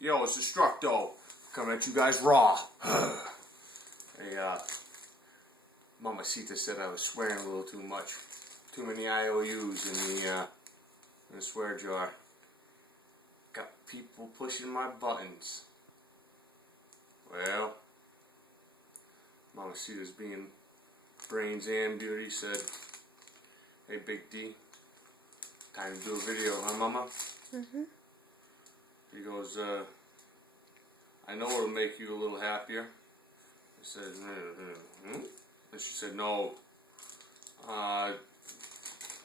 Yo, it's Destructo, coming at you guys raw. Hey, Mamacita said I was swearing a little too much. Too many IOUs in the swear jar. Got people pushing my buttons. Well, Mamacita's being brains and beauty said, hey Big D, time to do a video, huh Mama? Mm-hmm. He goes, I know it'll make you a little happier. I said, and she said, no,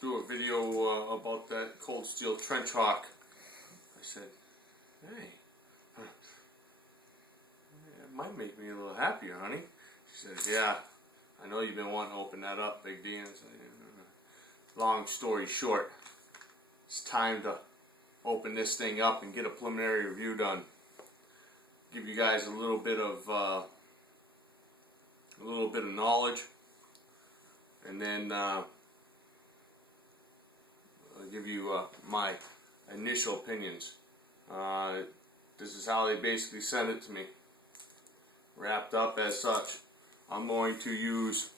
do a video about that cold steel trench hawk. I said, hey, it might make me a little happier, honey. She said, yeah, I know you've been wanting to open that up, Big D. And I said, long story short, it's time to open this thing up and get a preliminary review done. Give you guys a little bit of knowledge, and then I'll give you my initial opinions. This is how they basically sent it to me, wrapped up as such. I'm going to use,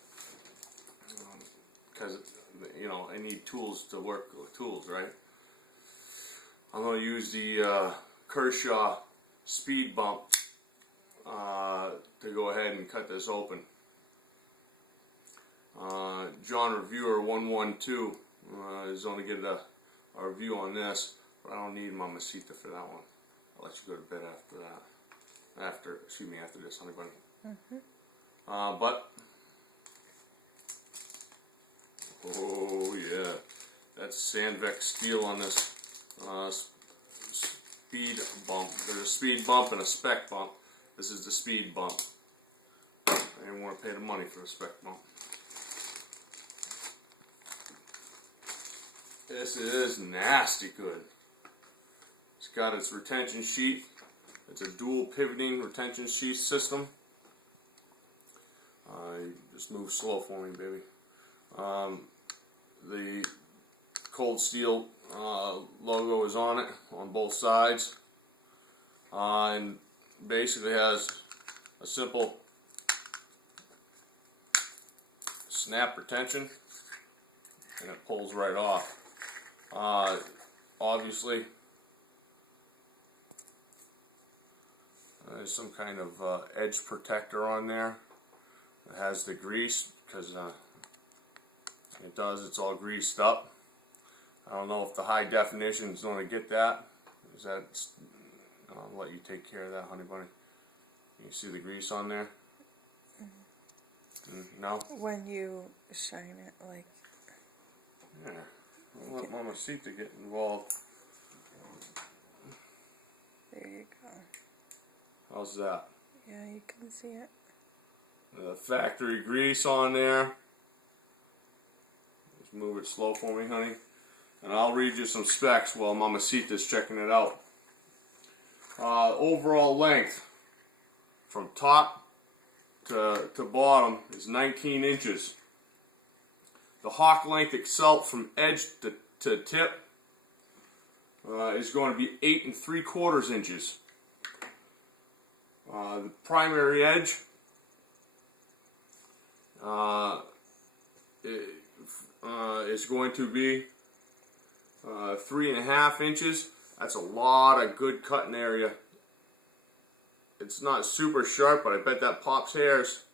because you know I need tools to work with tools, right? I'm going to use the Kershaw speed bump to go ahead and cut this open. John Reviewer 112 is going to get a review on this, but I don't need Mamacita for that one. I'll let you go to bed after that. After this, honey bunny. Mm-hmm. But oh yeah, that's Sandvik steel on this speed bump. There's a speed bump and a spec bump. This is the speed bump. I didn't want to pay the money for a spec bump. This is nasty good. It's got its retention sheath. It's a dual pivoting retention sheath system. Just move slow for me, baby. The cold steel logo is on it on both sides, and basically has a simple snap retention, and it pulls right off. Obviously there's some kind of edge protector on there. It has the grease, because it's all greased up. I don't know if the high definition is going to get that. I'll let you take care of that, honey bunny. You see the grease on there? Mm-hmm. No? When you shine it, like... Yeah. I'll let Mamacita get involved. There you go. How's that? Yeah, you can see it. The factory grease on there. Just move it slow for me, honey. And I'll read you some specs while Mamacita's checking it out. Overall length from top to bottom is 19 inches. The hawk length itself from edge to tip is going to be 8 3/4 inches. The primary edge is going to be 3.5 inches. That's a lot of good cutting area. It's not super sharp, but I bet that pops hairs.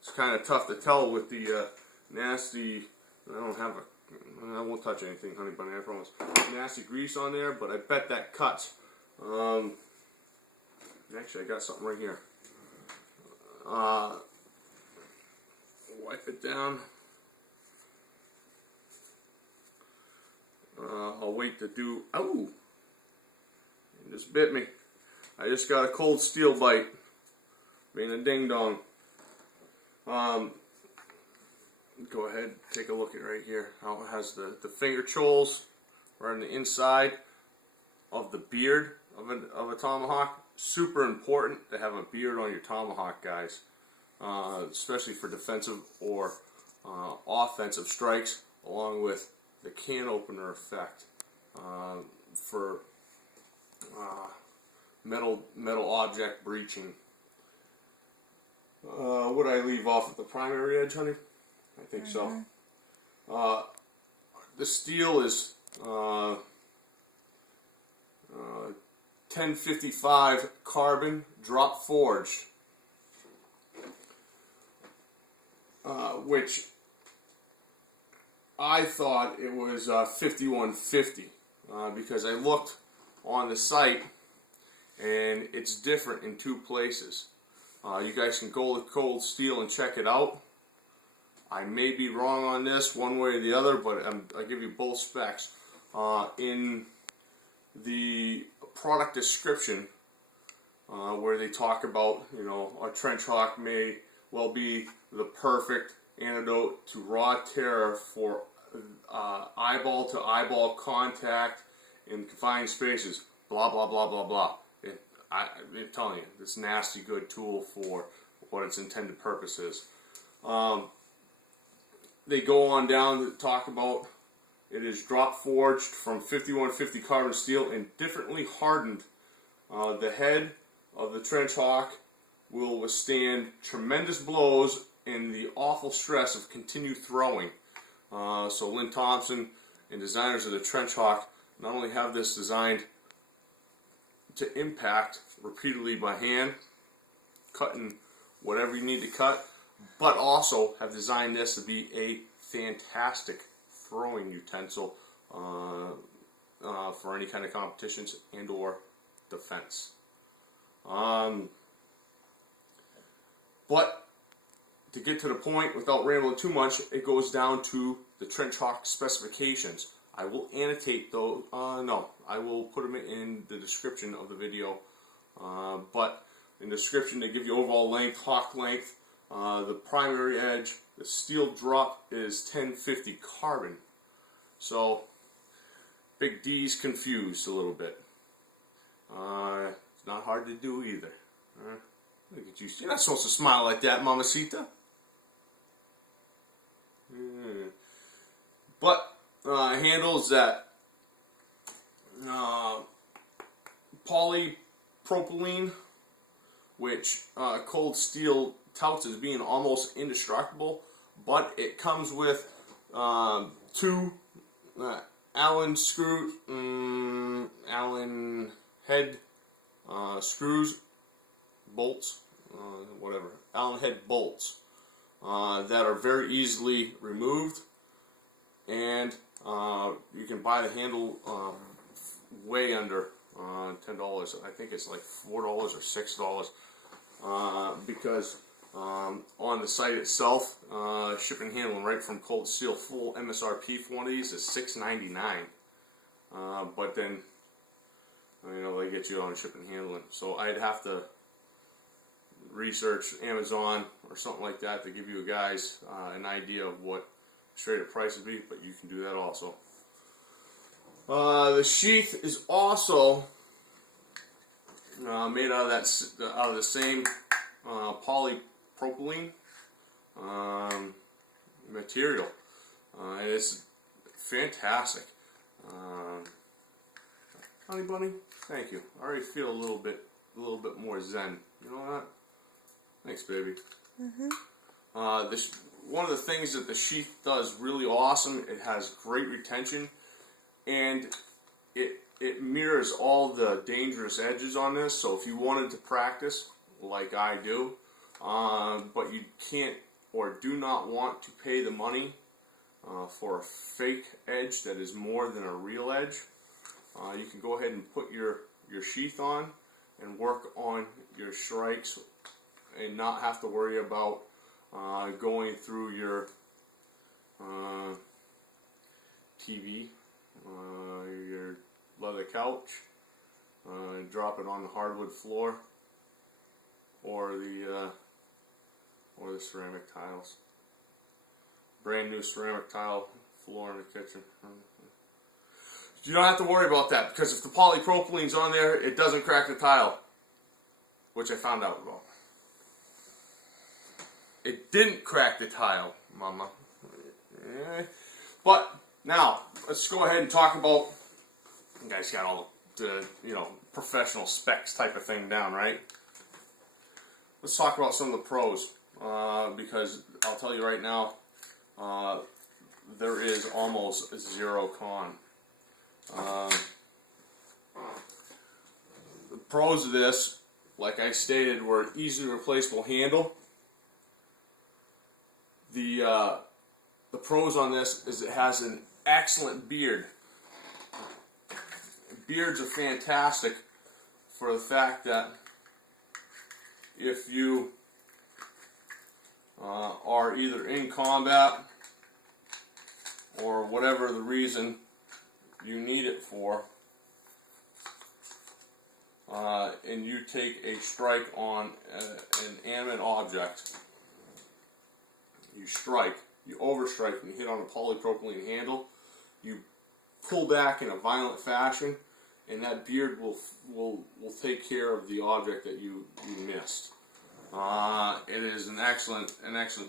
It's kind of tough to tell with the nasty, I won't touch anything, honey bunny, I promise. Nasty grease on there, but I bet that cuts. Actually, I got something right here. Wipe it down. I'll wait to do. Oh! It just bit me. I just got a cold steel bite. Being a ding dong. Go ahead, take a look at right here. How it has the finger choles right on the inside of the beard of a tomahawk. Super important to have a beard on your tomahawk, guys. Especially for defensive or offensive strikes, along with the can opener effect for metal object breaching. Would I leave off at the primary edge, honey? I think so. The steel is 1055 carbon drop forged, which I thought it was 5150 because I looked on the site and it's different in two places. You guys can go with Cold Steel and check it out. I may be wrong on this one way or the other, but I'll give you both specs. In the product description, where they talk about, you know, a trench hawk may well be the perfect antidote to raw tear for eyeball to eyeball contact in confined spaces, blah blah blah blah blah. I'm telling you, this nasty good tool for what its intended purpose is. They go on down to talk about it is drop forged from 5150 carbon steel and differently hardened. The head of the trench hawk will withstand tremendous blows and the awful stress of continued throwing. So Lynn Thompson and designers of the trench hawk not only have this designed to impact repeatedly by hand, cutting whatever you need to cut, but also have designed this to be a fantastic throwing utensil for any kind of competitions and or defense. But to get to the point without rambling too much, it goes down to the trench hawk specifications. I will annotate those. No, I will put them in the description of the video. But in the description, they give you overall length, hawk length, the primary edge. The steel drop is 1050 carbon. So Big D's confused a little bit. It's not hard to do either. Look at you. You're not supposed to smile like that, Mamacita. But handles that polypropylene, which Cold Steel touts as being almost indestructible, but it comes with two Allen head screws, bolts, whatever, Allen head bolts that are very easily removed, and you can buy the handle way under $10. I think it's like $4 or $6 because on the site itself, shipping and handling right from Cold Steel, full MSRP for one of these is $6.99. But then, you know, they get you on shipping and handling. So I'd have to research Amazon or something like that to give you guys an idea of what straight up price would be, but you can do that also. The sheath is also made out of the same polypropylene material. It's fantastic. Honey bunny, thank you. I already feel a little bit more zen. You know that? Thanks, baby. One of the things that the sheath does really awesome, it has great retention, and it mirrors all the dangerous edges on this. So if you wanted to practice like I do, but you can't or do not want to pay the money for a fake edge that is more than a real edge, you can go ahead and put your sheath on and work on your strikes and not have to worry about going through your TV, your leather couch, and drop it on the hardwood floor or the ceramic tiles. Brand new ceramic tile floor in the kitchen. You don't have to worry about that because if the polypropylene's on there, it doesn't crack the tile, which I found out about. It didn't crack the tile, Mama. But now let's go ahead and talk about. You guys got all the professional specs type of thing down, right? Let's talk about some of the pros, because I'll tell you right now, there is almost zero con. The pros of this, like I stated, were an easily replaceable handle. The pros on this is it has an excellent beard. Beards are fantastic for the fact that if you are either in combat or whatever the reason you need it for, and you take a strike on an animate object, you strike, you overstrike, and you hit on a polypropylene handle, you pull back in a violent fashion, and that beard will take care of the object that you missed. It is an excellent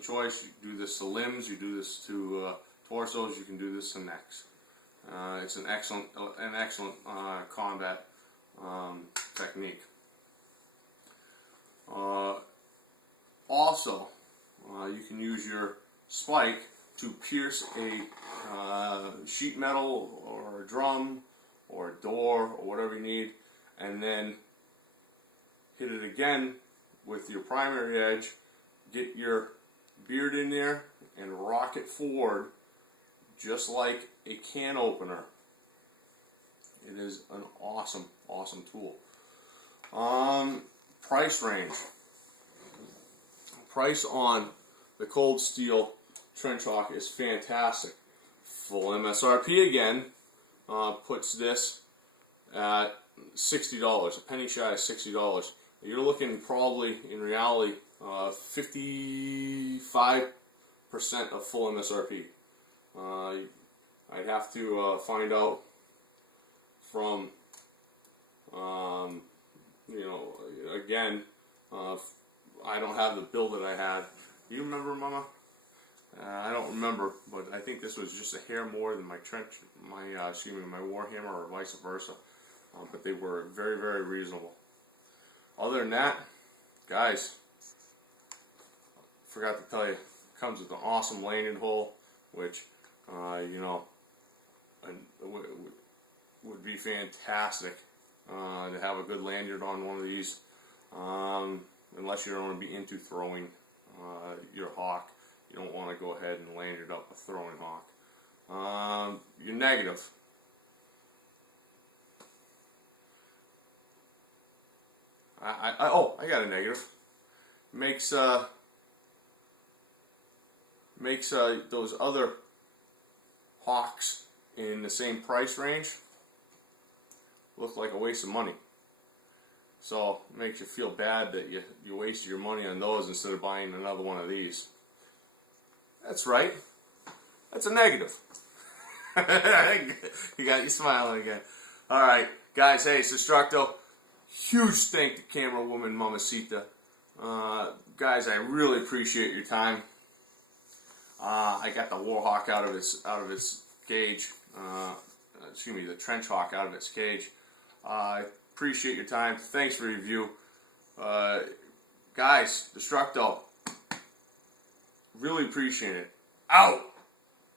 choice. You do this to limbs, you do this to torsos, you can do this to necks. It's an excellent combat technique. Also, you can use your spike to pierce a sheet metal or a drum or a door or whatever you need, and then hit it again with your primary edge, get your beard in there and rock it forward just like a can opener. It is an awesome tool. Price range. Price on the Cold Steel Trench Hawk is fantastic. Full MSRP again puts this at $60, a penny shy of $60. You're looking probably, in reality, 55% of full MSRP. I'd have to find out from, again, I don't have the bill that I had. You remember, Mama? I don't remember, but I think this was just a hair more than my my Warhammer, or vice versa. But they were very, very reasonable. Other than that, guys, forgot to tell you, it comes with an awesome landing hole, which would be fantastic to have a good lanyard on one of these, unless you don't want to be into throwing your hawk. You don't want to go ahead and lanyard up a throwing hawk. Your negative. I got a negative. Makes those other hawks in the same price range look like a waste of money. So it makes you feel bad that you wasted your money on those instead of buying another one of these. That's right. That's a negative. You got you smiling again. Alright, guys, hey, it's Destructo. Huge thank to camera woman Mamacita. Guys, I really appreciate your time. I got the Warhawk out of its cage. The Trench Hawk out of its cage. I appreciate your time. Thanks for your review. Guys, Destructo. Really appreciate it. Out!